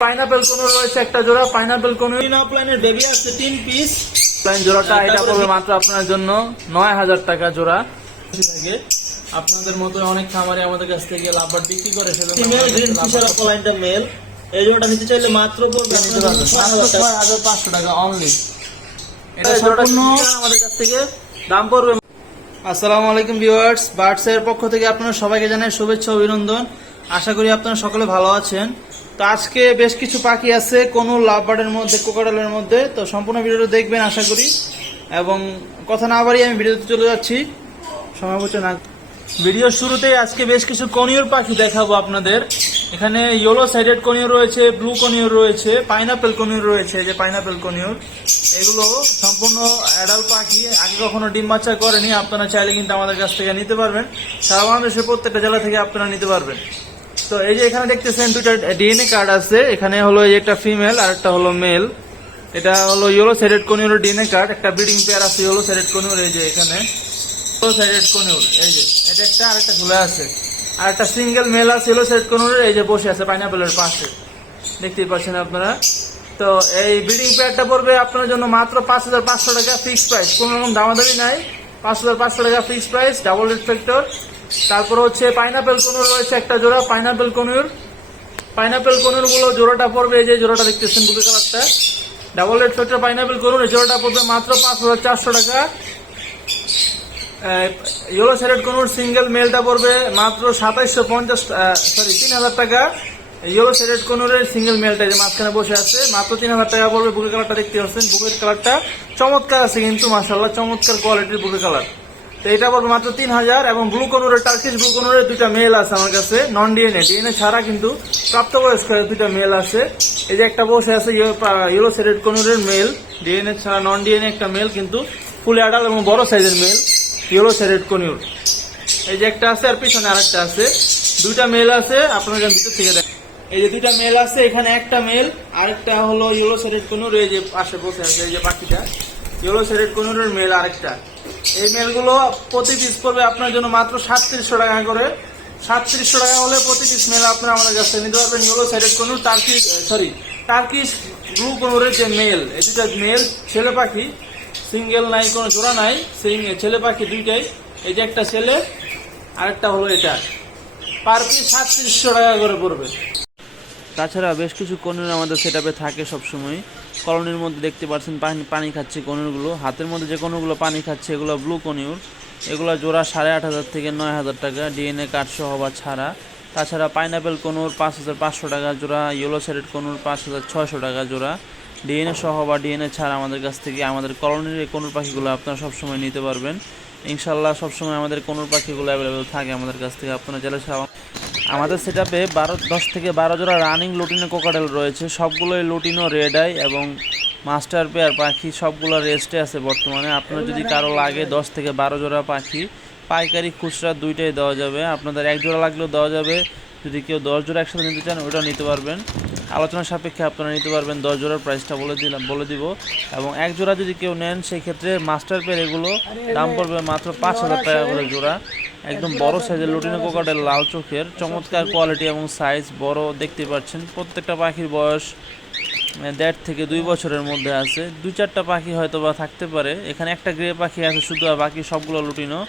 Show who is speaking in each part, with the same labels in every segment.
Speaker 1: Pineapple কোন রয়েছে একটা জোড়া পাইনাপেল কোন
Speaker 2: প্ল্যানের বেবি আসছে তিন পিস
Speaker 1: জোড়াটা এটা পড়বে মাত্র আপনার জন্য নয় হাজার টাকা জোড়া।
Speaker 2: থাকে আপনাদের মতো অনেক খামারে আমাদের কাছ থেকে লাভবার বিক্রি করে সেজন্য
Speaker 1: ফিমেল গ্রিন ফিশার অফলাইনটা মেল এই জোড়াটা নিতে চাইলে মাত্র পড়বে
Speaker 2: মাত্র পাঁচশো টাকা অনলি
Speaker 1: এটা সম্পূর্ণ আমাদের কাছ থেকে দাম পড়বে আসসালামু আলাইকুম ভিউয়ার্স বার্ডস এর পক্ষ থেকে আপনারা সবাইকে জানাই শুভেচ্ছা অভিনন্দন। আশা করি আপনারা সকলে ভালো আছেন। তো আজকে বেশ কিছু পাখি আছে, কোন লাভ বার্ডের মধ্যে কোকাডালের মধ্যে। তো সম্পূর্ণ ভিডিওটা দেখবেন, আশা করি। এবং কথা না বাড়িয়ে আমি ভিডিওতে চলে যাচ্ছি। সময় না। ভিডিও শুরুতেই আজকে বেশ কিছু কনিয়র পাখি দেখাবো আপনাদের। এখানে ইয়েলো সাইডেড কনিয়র রয়েছে ব্লু কনিয়র রয়েছে পাইনাপেল কনিয়র রয়েছে যে পাইনাপেল কনিয়র এগুলো সম্পূর্ণ অ্যাডাল্ট পাখি, আগে কখনো ডিম বাচ্চা করেনি, আপনারা চাইলে কিন্তু আমাদের কাছ থেকে নিতে পারবেন। সারা বাংলাদেশের প্রত্যেকটা জেলা থেকে আপনারা নিতে পারবেন। তো এই যে এখানে দেখতেছেন দুটা ডিএনএ কার্ড আছে। এখানে হলো এই একটা ফিমেল আর একটা হলো মেল এটা হলো yellow sided conure DNA card একটা ব্রিডিং পেয়ার আছে ইয়েলো সাইডেড কনিয়র এই যে এখানে। ইয়েলো সাইডেড কনিয়র এই যে। এটা একটা আর একটা ঝুলে আছে। আর একটা সিঙ্গেল মেল আছে ইয়েলো সাইডেড কনিয়র এই যে বসে আছে পাইনাপেলের পাশে। দেখতেই পাচ্ছেন আপনারা? তো এই ব্রিডিং পেয়ারটা পড়বে আপনার জন্য মাত্র পাঁচ হাজার পাঁচশো টাকা ফিক্সড প্রাইস কোনো রকম দামাদামি নাই। পাঁচ হাজার পাঁচশো টাকা fixed price double red factor তারপর হচ্ছে পাইনাপেল কনুর রয়েছে একটা জোড়া পাইনাপেল কনুর। পাইনাপেল কনুরগুলো জোড়াটা পড়বে, এই যে জোড়াটা দেখতেছেন বুকে কালারটা। Double red factor pineapple conure, এই জোড়াটা পড়বে মাত্র পাঁচ হাজার চারশো টাকা। ইয়েলো স্যারেড কোনোর সিঙ্গেল মেলটা পড়বে মাত্র সাতাইশশো পঞ্চাশ সরি তিন হাজার টাকা। ইয়েলো স্যারেড কোনোরের সিঙ্গেল মেলটা যে মাঝখানে বসে আছে, মাত্র তিন হাজার টাকা পড়বে বুকের কালারটা, দেখতে পাচ্ছেন বুকের কালারটা। চমৎকার আছে কিন্তু মাসাল্লাহ চমৎকার কোয়ালিটির বুকের কালার। তো এটা পড়বে মাত্র তিন হাজার এবং ব্লু কোনোরের টার্কিশ ব্লু কোনোরের দুইটা মেল আছে আমার কাছে নন ডিএনএ ডিএনএ ছাড়া কিন্তু প্রাপ্তবয়স্ক দুইটা মেল আছে। এই যে একটা বসে আছে ইয়েলো স্যারেড কোনোরের মেল ডিএনএ ছাড়া নন ডিএনএ একটা মেল কিন্তু ফুল অ্যাডাল এবং বড় সাইজের মেল ইয়েলো স্যারেড কনিউর এই যে একটা আছে আর পিছনে আরেকটা আছে। দুইটা মেল আছে, আপনারা ভিতর থেকে দেখেন। এই যে দুইটা মেল আছে, এখানে একটা মেল আরেকটা হলো ইয়েলো স্যারেড কনুর এই যে পাশে বসে আছে, এই যে পাখিটা ইয়েলো স্যারেড কনুরের মেল আরেকটা। এই মেলগুলো প্রতি পিস পড়বে আপনার জন্য মাত্র সাতত্রিশশো টাকা করে। সাতত্রিশশো টাকা হলে প্রতি পিস মেল আপনারা আমাদের কাছে নিতে পারবেন yellow sided conure Turkish sorry Turkish blue কনুরের যে মেল এই দুটা মেল ছেলে পাখি সিঙ্গেল নাই, কোনো জোড়া নাই সিং- ছেলে পাখি দুইটাই। এই যে একটা ছেলে, আরেকটা হলো এটা। পার পিস সাতত্রিশশো টাকা করে পড়বে। তাছাড়া বেশ কিছু কনুর আমাদের সেটাপে থাকে সবসময়। কলোনির মধ্যে দেখতে পাচ্ছেন পানি পানি খাচ্ছে কনুরগুলো। হাতের মধ্যে যে কনুরগুলো পানি খাচ্ছে, এগুলো ব্লু কনিউর এগুলো জোড়া সাড়ে আট হাজার থেকে নয় হাজার টাকা, ডিএনএ কার্ড সহ বা ছাড়া। তাছাড়া পাইনাপেল কনুর পাঁচ হাজার পাঁচশো টাকা জোড়া, ইয়েলো স্যারেড কনুর পাঁচ হাজার ছয়শো টাকা জোড়া। ডিএনএ সহ বা ডিএনএ ছাড়া আমাদের কাছ থেকে আমাদের কলোনির এই কনুর পাখিগুলো আপনারা সবসময় নিতে পারবেন। ইনশাল্লাহ সবসময় আমাদের কনুর পাখিগুলো অ্যাভেলেবেল থাকে আমাদের কাছ থেকে। আপনারা জেলা আমাদের সেটাপে বারো, দশ থেকে বারো জোড়া রানিং লুটিনো কোকাটেল রয়েছে। সবগুলোই লুটিনো রেড আই এবং মাস্টার পেয়ার পাখি, সবগুলো রেস্টে আছে বর্তমানে। আপনার যদি কারও লাগে দশ থেকে বারো জোড়া পাখি, পাইকারি খুচরা দুইটাই দেওয়া যাবে। আপনাদের এক জোড়া লাগলেও দেওয়া যাবে। যদি কেউ দশ জোড়া একসাথে নিতে চান, ওটাও নিতে পারবেন। আলোচনা সাপেক্ষে আপনারা নিতে পারবেন। দশ জোড়ার প্রাইসটা বলে দিলাম বলে দিব। এবং এক জোড়া যদি কেউ নেন সেই ক্ষেত্রে মাস্টার পেয়ার এগুলো দাম পড়বে মাত্র পাঁচ হাজার টাকা করে জোড়া। একদম বড় সাইজের লুটিনো কোকাটের লাল চোখের, চমৎকার কোয়ালিটি এবং সাইজ বড়, দেখতে পাচ্ছেন। প্রত্যেকটা পাখির বয়স দেড় থেকে দুই বছরের মধ্যে আছে। দুই চারটা পাখি হয়তো বা থাকতে পারে। এখানে একটা গ্রে পাখি আছে শুধু, আর বাকি সবগুলো লুটিনো।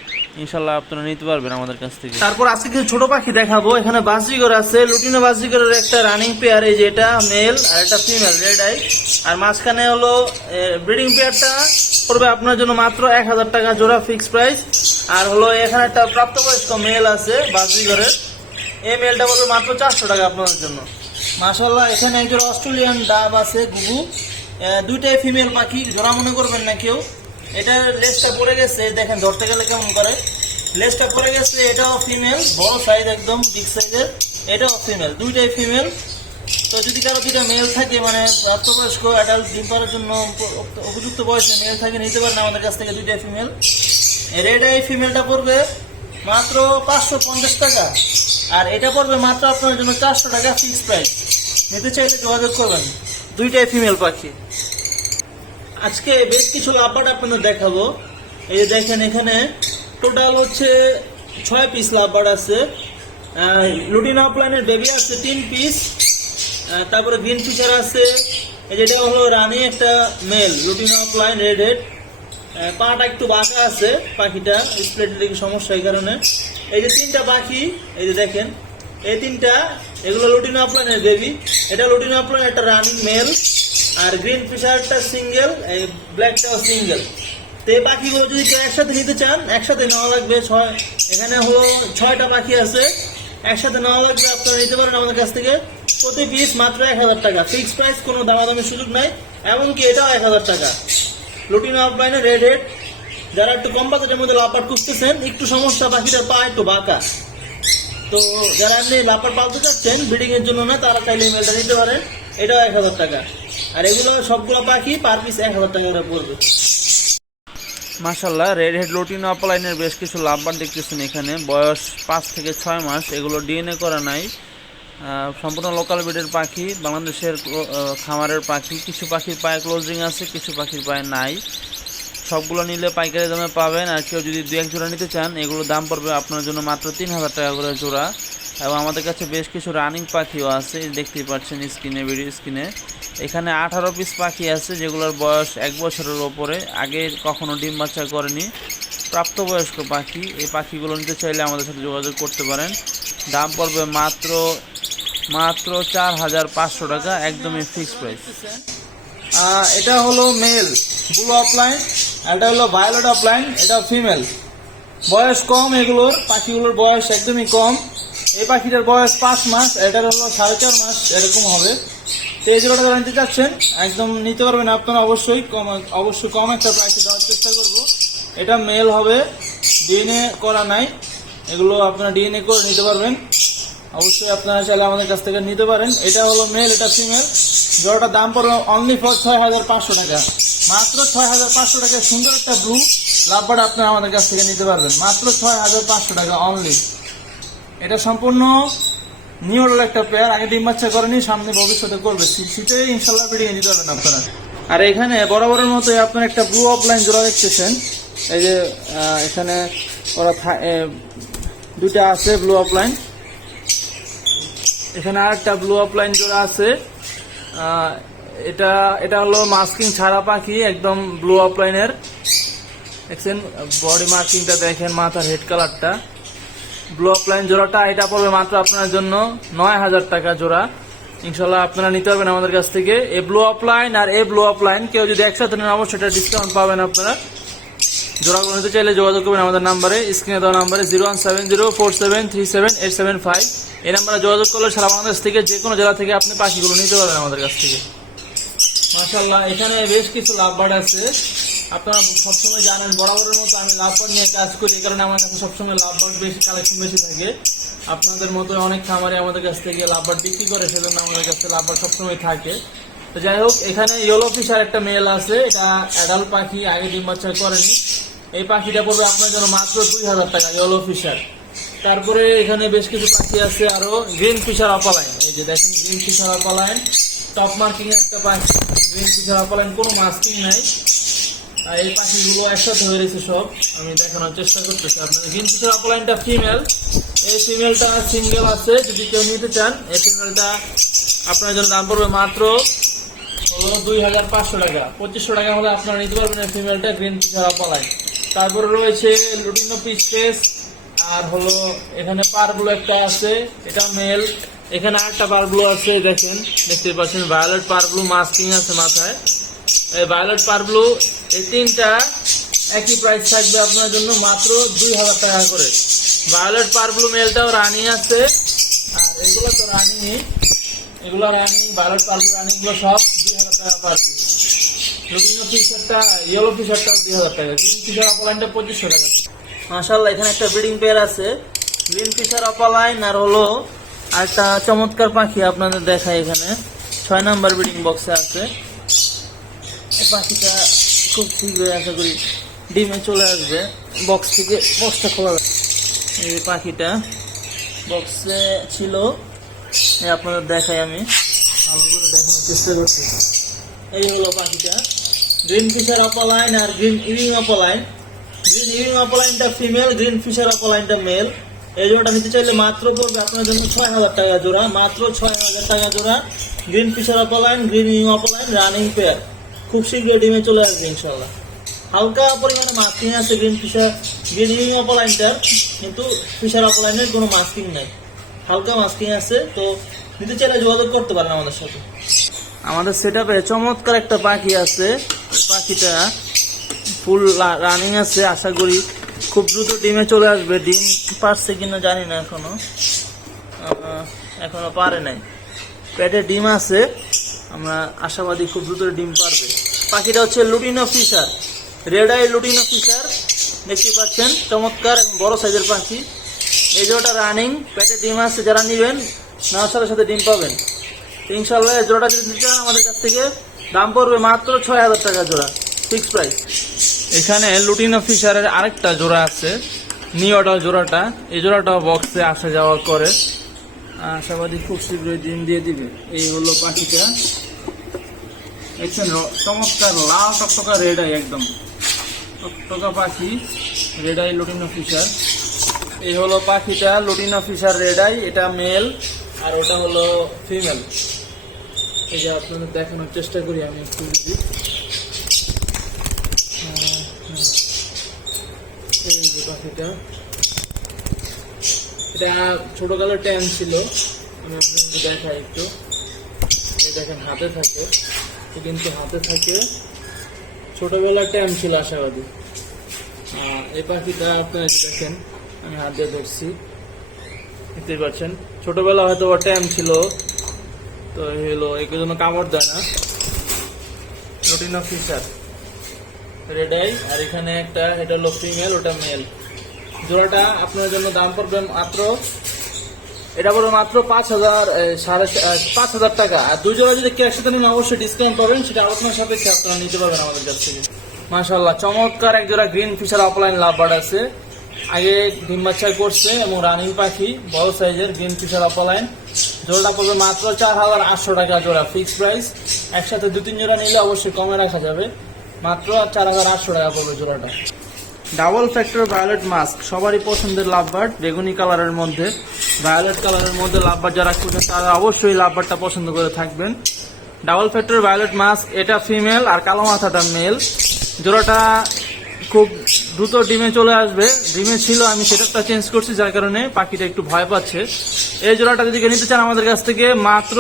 Speaker 1: ইনশাল্লাহ আপনারা নিতে পারবেন আমাদের কাছ থেকে। তারপর আজকে কিছু ছোট পাখি দেখাবো। এখানে বাজিগর আছে। লুটিনো বাজিগরের একটা রানিং পেয়ার এই যে এটা মেল আর একটা ফিমেল রেড আই আর মাঝখানে হলো ব্রিডিং পেয়ারটা পড়বে আপনার জন্য মাত্র এক হাজার টাকা জোড়া ফিক্স প্রাইস আর হলো এখানে একটা প্রাপ্তবয়স্ক মেল আছে বাজিগরের। এই মেলটা পড়বে মাত্র চারশো টাকা আপনাদের জন্য। মাশাল্লাহ এখানে একজন অস্ট্রেলিয়ান ডাব আছে গুগু দুইটাই ফিমেল পাখি, জোড়া মনে করবেন না কেউ। এটার লেজটা পড়ে গেছে, দেখেন, ধরতে গেলে কেমন করে। লেজটা পড়ে গেছে, এটাও ফিমেল বড় সাইজ একদম বিগ সাইজের এটাও ফিমেল দুইটাই ফিমেল তো যদি কারও দুইটা মেল থাকে মানে প্রাপ্তবয়স্ক অ্যাডাল্ট ডিম পাড়ার জন্য উপযুক্ত বয়সে মেল থাকে, নিতে পারেন আমাদের কাছ থেকে দুইটাই ফিমেল রেড আই ফিমেলটা পড়বে মাত্র পাঁচশো পঞ্চাশ টাকা। আর এটা পড়বে মাত্র আপনার জন্য চারশো টাকা ফিক্স প্রাইস নিতে চাইলে যোগাযোগ করবেন। দুইটাই ফিমেল পাখি। আজকে বেশ কিছু লাভবার্ড আপনাদের দেখাবো। এই যে দেখেন এখানে টোটাল হচ্ছে ছয় পিস লাভবার্ড আছে। লুটিন প্ল্যানের বেবি আছে তিন পিস তারপরে গ্রিন ফিচার আছে। যেটা হলো রানি একটা male lutino opaline red head পাটা একটু বাঁকা আছে পাখিটা স্প্লেটের সমস্যা এই কারণে। এই যে তিনটা পাখি, এই যে দেখেন, এই তিনটা এগুলো লুটিনো অফলাইনের বেবি এটা লুটিনো অফলাইন একটা রানিং মেল আর গ্রিন ফিশারটা সিঙ্গেল এই ব্ল্যাকটাও সিঙ্গেল তো এই পাখিগুলো যদি কেউ একসাথে নিতে চান, একসাথে নেওয়া লাগবে ছয়, এখানে হলো ছয়টা পাখি আছে। একসাথে নেওয়া লাগবে, আপনারা নিতে পারেন আমাদের কাছ থেকে। প্রতি পিস মাত্র এক হাজার টাকা। ফিক্স প্রাইস কোনো দামাদামের সুযোগ নাই। এমনকি এটাও এক হাজার টাকা। লুটিনো অফলাইনে রেড হেড যারা একটু কম বাজেটের মধ্যে লাপার খুঁজতেছেন, একটু সমস্যা, পাখিটার পা একটু বাঁকা। তো যারা পালতে চাচ্ছেন জন্য না তারা চাইলে পারেন। এটাও এক হাজার টাকা। আর এগুলো সবগুলো পাখি পার পিস এক হাজার টাকা করে পড়বে।
Speaker 2: মাশাল্লাহ রেড হেড লোটিনো অপলাইনের বেশ কিছু লাভবান দেখতেছেন এখানে। বয়স পাঁচ থেকে ছয় মাস, এগুলো ডিএনএ করা নাই। সম্পূর্ণ লোকাল ব্রিডের পাখি, বাংলাদেশের খামারের পাখি। কিছু পাখির পায়ে ক্লোজিং আছে, কিছু পাখির পায়ে নাই। সবগুলো নিলে পাইকারি দামে পাবেন। আর কেউ যদি দু এক জোড়া নিতে চান, এগুলোর দাম পড়বে আপনার জন্য মাত্র তিন হাজার টাকা করে জোড়া। এবং আমাদের কাছে বেশ কিছু রানিং পাখিও আছে, দেখতেই পাচ্ছেন স্ক্রিনে ভিডিও স্ক্রিনে এখানে আঠারো পিস পাখি আছে, যেগুলোর বয়স এক বছরের ওপরে। আগে কখনো ডিম বাচ্চা করেনি। প্রাপ্তবয়স্ক পাখি, এই পাখিগুলো নিতে চাইলে আমাদের সাথে যোগাযোগ করতে পারেন। দাম পড়বে মাত্র মাত্র চার হাজার পাঁচশো টাকা, একদমই ফিক্সড প্রাইস
Speaker 1: এটা হলো মেল ব্লু অফলাইন এটা হলো ভায়োলেট অফলাইন এটা ফিমেল বয়স কম এগুলোর, পাখিগুলোর বয়স একদমই কম। এই পাখিটার বয়স পাঁচ মাস, এটার হলো সাড়ে চার মাস, এরকম হবে। তো এই জোড়াটা নিতে চাচ্ছেন, একদম নিতে পারবেন আপনারা অবশ্যই। কম অবশ্যই কম একটা প্রাইসে দেওয়ার চেষ্টা করব। এটা মেল হবে ডিএনএ করা নাই। এগুলো আপনারা ডিএনএ করে নিতে পারবেন। অবশ্যই আপনারা চাইলে আমাদের কাছ থেকে নিতে পারেন। এটা হলো মেল এটা ফিমেল জোড়াটার দাম পড়বে অনলি ফর ছয় হাজার পাঁচশো টাকা। মাত্র ছয় হাজার পাঁচশো টাকা, সুন্দর একটা ব্লু লাভবার আপনারা আমাদের কাছ থেকে নিতে পারবেন। মাত্র ছয় হাজার পাঁচশো টাকা অনলি এটা সম্পূর্ণ নিউরল একটা পেয়ার আগে ডিম বাচ্চা করেনি, সামনে ভবিষ্যতে করবে। শীতে ইনশাল্লাহ বেরিয়ে নিতে পারবেন আপনারা। আর এখানে বরাবরের মতোই আপনার একটা ব্লু অফলাইন জোড়া দেখতেছেন এই যে এখানে ওরা দুটা আছে ব্লু অফলাইন এখানে আরেকটা ব্লু অফলাইন জোড়া আছে। এটা এটা হলো মাস্কিং ছাড়া পাখি, একদম ব্লু অফলাইনের দেখছেন? বডি মার্কিংটা দেখেন, মাথার হেড কালারটা ব্লু অফলাইন জোড়াটা, এটা পড়বে মাত্র আপনার জন্য নয় হাজার টাকা জোড়া। ইনশাল্লাহ আপনারা নিতে পারবেন আমাদের কাছ থেকে। এ ব্লু অফলাইন আর এ ব্লু অফলাইন কেউ যদি একসাথে নেন, অবশ্যই এটা ডিসকাউন্ট পাবেন আপনারা। জোড়াগুলো নিতে চাইলে যোগাযোগ করবেন আমাদের নাম্বারে। স্ক্রিনে দেওয়া নাম্বারে zero one seven zero four seven three seven eight seven five এই নাম্বারে যোগাযোগ করলে সারা বাংলাদেশ থেকে যে কোনো জেলা থেকে আপনি পাখিগুলো নিতে পারবেন আমাদের কাছ থেকে। মাশাল্লাহ এখানে বেশ কিছু লাভবার্ড আছে। আপনারা সবসময় জানেন, বরাবরের মতো আমি লাভ লাভবার্ড নিয়ে কাজ করি, এই কারণে আমার কাছে সবসময় লাভবার্ড বেশি কালেকশন বেশি থাকে। আপনাদের মতো অনেক খামারে আমাদের কাছ থেকে লাভবার্ড বিক্রি করে, সেজন্য আমাদের কাছে লাভবার্ড সবসময় থাকে। তো যাই হোক, এখানে ইয়েলো ফিশার একটা মেল আছে, এটা অ্যাডাল্ট পাখি, আগে ডিম বাচ্চা করেনি। এই পাখিটা পড়বে আপনার জন্য মাত্র দুই হাজার টাকা ইয়েলো ফিশার তারপরে এখানে বেশ কিছু পাখি আছে আরও গ্রিন ফিশার অপালাইন এই যে দেখেন green Fischer opaline top marking এর একটা পাখি গ্রিন ফিশার অপালাইন কোনো মাস্কিং নাই। আর এই পাখিগুলো একসাথে হয়ে রয়েছে সব। আমি দেখানোর চেষ্টা করতেছি আপনাদের। গ্রিন ফিশার অপালাইনটা ফিমেল এই ফিমেলটা সিঙ্গেল আছে, যদি কেউ নিতে চান, এই ফিমেলটা আপনার জন্য দাম পড়বে মাত্র হলো দুই হাজার পাঁচশো টাকা। পঁচিশশো টাকা হলে আপনারা নিতে পারবেন এই ফিমেলটা গ্রিন ফিশার অপালাইন তারপরে রয়েছে লুটিনো পিসেস আর হলো এখানে পারগুলো একটা আছে, এটা মেল এখানে আরেকটা পারগুলো আছে, দেখেন দেখতে পাচ্ছেন ভায়োলেট পারগুলো মাস্কিং আছে মাথায়। এই ভায়োলেট পারগুলো এই তিনটা একই প্রাইস থাকবে আপনার জন্য মাত্র দুই হাজার টাকা করে। ভায়োলেট পারগুলো মেলটাও রানি আছে, আর এগুলো তো রানি এগুলো রানি ভায়োলেট পারগুলো রানি এগুলো সব দুই হাজার টাকা পার পিস রবিনো ফিশারটা ইয়েলো ফিশারটা দুই হাজার টাকা। গ্রিন ফিশার অপলাইনটা পঁচিশশো টাকা। মাশাল্লাহ এখানে একটা ব্রিডিং পেয়ার আছে। গ্রিন ফিশার অপলাইন আর হলো আর একটা চমৎকার পাখি আপনাদের দেখায় এখানে। ছয় নাম্বার ব্রিডিং বক্সে আছে। পাখিটা খুব শীঘ্রই, আশা করি, ডিমে চলে আসবে। বক্স থেকে বক্সটা খোলা। এই পাখিটা বক্সে ছিল। আপনাদের দেখাই আমি। ভালো করে দেখানোর চেষ্টা করছি। এই হলো পাখিটা। গ্রিন ফিশার অপালাইন আর green euwing opaline green euwing অপালাইনটা female green Fischer অপালাইনটা মেল এই জোড়াটা নিতে চাইলে মাত্র পড়বে আপনার জন্য ছয় হাজার টাকা জোড়া, মাত্র ছয় হাজার টাকা জোড়া।
Speaker 2: গ্রিন ফিশার অপালাইন গ্রিন ইং অপালাইন রানিং পেয়ার খুব শীঘ্রই ডিমে চলে আসবে ইনশাল্লাহ হালকা পরিমাণে মাস্কিং আছে গ্রিন ফিশার গ্রিন ইং অপালাইনটার কিন্তু ফিশার অপালাইনের কোনো মাস্কিং নাই। হালকা মাস্কিং আছে, তো নিতে চাইলে যোগাযোগ করতে পারেন আমাদের সাথে।
Speaker 1: আমাদের সেট চমৎকার একটা পাখি আছে। পাখিটা ফুল রানিং আছে, আশা করি খুব দ্রুত ডিমে চলে আসবে। ডিম পারছে কিনা জানি না এখনও। এখনও পারে নাই। পেটে ডিম আছে। আমরা আশাবাদী খুব দ্রুত ডিম পারবে। পাখিটা হচ্ছে lutino Fischer. Red eye lutino Fischer. দেখতে পাচ্ছেন, চমৎকার বড় সাইজের পাখি। এই জোড়াটা রানিং পেটে ডিম আছে, যারা নেবেন, নেওয়ার সাথে সাথে ডিম পাবেন। ইনশাল্লাহ এই জোড়াটা যদি নিতে আমাদের কাছ থেকে দাম পড়বে মাত্র ছয় হাজার টাকা জোড়া ফিক্স প্রাইস এখানে লুটিনো ফিশারের আরেকটা জোড়া আছে। নিওটা জোড়াটা, এই জোড়াটাও বক্সে আসা যাওয়া করে। আশাবাদী খুব শীঘ্রই দিন দিয়ে দিবে। এই হলো পাখিটা। দেখছেন চমৎকার, লাল টকটকা রেড আই একদম। টকটকা পাখি রেড আই লুটিনো ফিশার এই হলো পাখিটা লুটিনো ফিশার রেড আই এটা মেল আর ওটা হলো ফিমেল এই যে আপনাদের দেখানোর চেষ্টা করি, আমি একটু। পাখিটা এটা ছোটকালের ট্যাম ছিল। আমি আপনাদের দেখাই একটু। দেখেন, হাতে থাকে। কিন্তু হাতে থাকে ছোটবেলার ট্যাম ছিল আশাবাদী। এই পাখিটা আপনারা দেখেন, আমি হাত দিয়ে ধরছি। দেখতেই পাচ্ছেন, ছোটবেলা হয়তো ওর ট্যাম ছিল। তো হলো এগুলো জন্য কামড় দেয় না। Lutino Fischer. রেড আই, আর এখানে একটা, এটা হলো ফিমেল ওটা মেল জোড়াটা আপনার জন্য দাম পড়বে মাত্র, এটা পড়বে মাত্র পাঁচ হাজার সাড়ে পাঁচ হাজার টাকা। আর দুই জোড়া যদি ক্যাশ নিন, অবশ্যই ডিসকাউন্ট পাবেন, সেটা আলোচনার সাপেক্ষে আপনারা নিতে পারবেন আমাদের কাছ থেকে। মাশাল্লাহ চমৎকার এক জোড়া green Fischer opaline lovebird আছে। আগে ডিম বাচ্চা করছে এবং রানিং পাখি, বড় সাইজের গ্রিন ফিশার অফলাইন জোড়াটা পড়বে মাত্র চার হাজার আটশো টাকা জোড়া ফিক্স প্রাইস একসাথে দু তিন জোড়া নিলে অবশ্যই কমে রাখা যাবে। মাত্র চার হাজার আটশো টাকা পড়বে জোড়াটা। ডাবল ফ্যাক্টর ভায়োলেট মাস্ক সবারই পছন্দের লাভবার্ড বেগুনি কালারের মধ্যে। ভায়োলেট কালারের মধ্যে লাভবার্ড যারা খুঁজছেন তারা অবশ্যই লাভবার্ডটা পছন্দ করে থাকবেন। ডাবল ফ্যাক্টর ভায়োলেট মাস্ক এটা ফিমেল আর কালো মাথাটা মেল জোড়াটা খুব দ্রুত ডিমে চলে আসবে। ডিমে ছিল, আমি সেটারটা চেঞ্জ করছি, যার কারণে পাখিটা একটু ভয় পাচ্ছে। এই জোড়াটা যদি নিতে চান আমাদের কাছ থেকে, মাত্র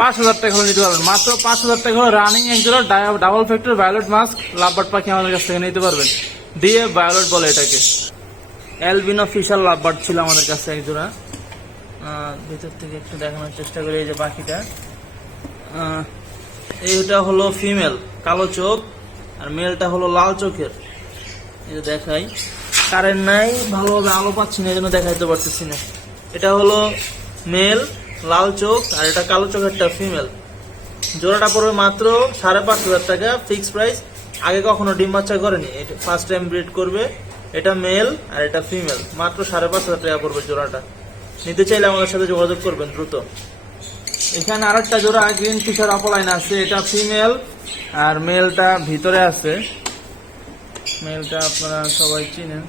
Speaker 1: পাঁচ হাজার টাকা হলে নিতে পারবেন। মাত্র পাঁচ হাজার টাকা হলে রানিং এক জোড়া double factor violet mask lovebird পাখি আমাদের কাছ থেকে নিতে পারবেন। দিয়ে ভায়োলেট বলে এটাকে। অ্যালবিনো ফিশাল লাভবার্ড ছিল আমাদের কাছে এক জোড়া আহ, থেকে একটু দেখানোর চেষ্টা করি এই যে পাখিটা এইটা হলো ফিমেল কালো চোখ আর মেলটা হলো লাল চোখের। এই যে দেখাই। কারেন্ট নাই ভালোভাবে আলো পাচ্ছি না এই জন্য দেখাইতে পারতেছি না। এটা হলো মেল লাল চোখ আর এটা কালো চোখেরটা ফিমেল জোড়াটা পড়বে মাত্র সাড়ে পাঁচ হাজার টাকা ফিক্স প্রাইস আগে কখনো ডিম বাচ্চা করেনি ফার্স্ট টাইম ব্রিড করবে, এটা মেল আর এটা ফিমেল মাত্র সাড়ে পাঁচ হাজার টাকা পড়বে জোড়াটা। নিতে চাইলে আমাদের সাথে যোগাযোগ করবেন দ্রুত। এখানে আরেকটা জোড়া গ্রিন ফিশার অপলাইন আছে, এটা ফিমেল আর মেলটা ভিতরে আছে। মেলটা আপনারা সবাই চিনেন,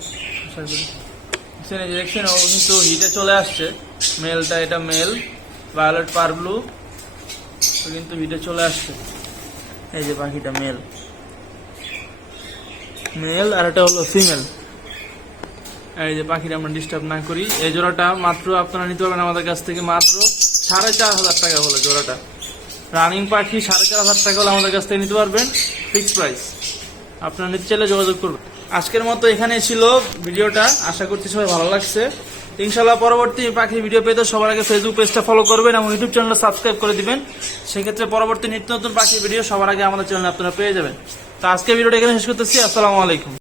Speaker 1: আশা যে দেখছেন, ও কিন্তু হিটে চলে আসছে। মেলটা এটা মেল ভায়োলেট পার ব্লু কিন্তু হিটে চলে আসছে। এই যে পাখিটা মেল মেল আর এটা হলো ফিমেল এই যে পাখিটা আমরা ডিস্টার্ব না করি। এই জোড়াটা মাত্র আপনারা নিতে পারবেন আমাদের কাছ থেকে মাত্র সাড়ে চার হাজার টাকা হলো জোড়াটা। রানিং পাখি সাড়ে চার হাজার টাকা হলে আমাদের কাছ থেকে নিতে পারবেন। ফিক্স প্রাইস আপনারা নিতে চাইলে যোগাযোগ করবেন আজকের মতো এখানে ছিল ভিডিওটা। আশা করছি সবাই ভালো লাগছে। ইনশাল্লাহ পরবর্তী পাখির ভিডিও পেতে সবার আগে ফেসবুক পেজটা ফলো করবেন এবং ইউটিউব চ্যানেলটা সাবস্ক্রাইব করে দিবেন। সেক্ষেত্রে পরবর্তী নিত্য নতুন পাখির ভিডিও সবার আগে আমাদের চ্যানেলে আপনারা পেয়ে যাবেন। তো আজকে ভিডিওটা এখানে শেষ করতেছি আসসালামু আলাইকুম।